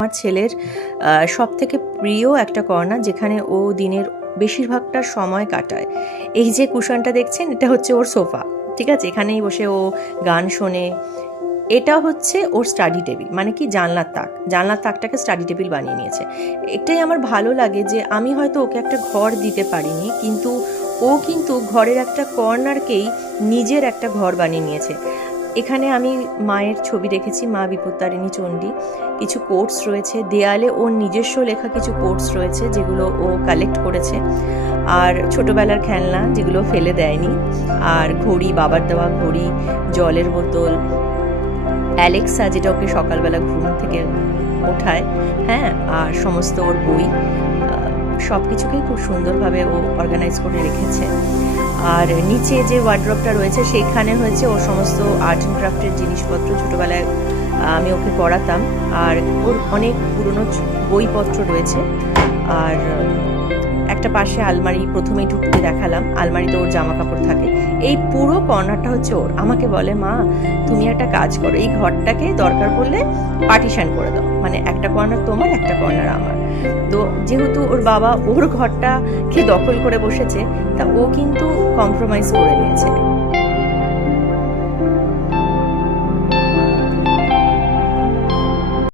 আমার ছেলের সবথেকে প্রিয় একটা কর্নার, যেখানে ও দিনের বেশিরভাগটা সময় কাটায়। এই যে কুশনটা দেখছেন, এটা হচ্ছে ওর সোফা। ঠিক আছে, এখানেই বসে ও গান শোনে। এটা হচ্ছে ওর স্টাডি টেবিল, মানে কি জানলার তাকটাকে স্টাডি টেবিল বানিয়ে নিয়েছে। এটাই আমার ভালো লাগে যে আমি হয়তো ওকে একটা ঘর দিতে পারিনি, কিন্তু ও কিন্তু ঘরের একটা কর্নারকেই নিজের একটা ঘর বানিয়ে নিয়েছে। এখানে আমি মায়ের ছবি রেখেছি, মা বিপত্তারিণী চণ্ডী। কিছু কোটস রয়েছে দেয়ালে, ওর নিজস্ব লেখা কিছু কোটস রয়েছে যেগুলো ও কালেক্ট করেছে, আর ছোটোবেলার খেলনা যেগুলো ফেলে দেয়নি, আর ঘড়ি, বাবার দেওয়া ঘড়ি, জলের বোতল, অ্যালেক্সা যেটা ওকে সকালবেলা ঘুম থেকে ওঠায়, হ্যাঁ, আর সমস্ত ওর বই, সব কিছুকেই খুব সুন্দরভাবে ও অর্গানাইজ করে রেখেছে। আর নিচে যে ওয়ার্ড্রপটা রয়েছে সেখানে হয়েছে ওর সমস্ত আর্ট অ্যান্ড ক্রাফটের জিনিসপত্র। ছোটোবেলায় আমি ওকে পড়াতাম, আর ওর অনেক পুরনো বইপত্র রয়েছে। আর একটা পাশে আলমারি, প্রথমেই ঢুকতে দেখালাম, আলমারিতে ওর জামা কাপড় থাকে। এই পুরো কর্নারটা হচ্ছে ওর। আমাকে বলে, মা তুমি একটা কাজ করো, এই ঘরটাকে দরকার পড়লে পার্টিশন করে দাও, মানে একটা কর্নার তোমার, একটা কর্নার আমার। তো যেহেতু ওর বাবা ওর ঘরটাকে দখল করে বসেছে, তা ও কিন্তু কম্প্রোমাইজ করে নিয়েছে।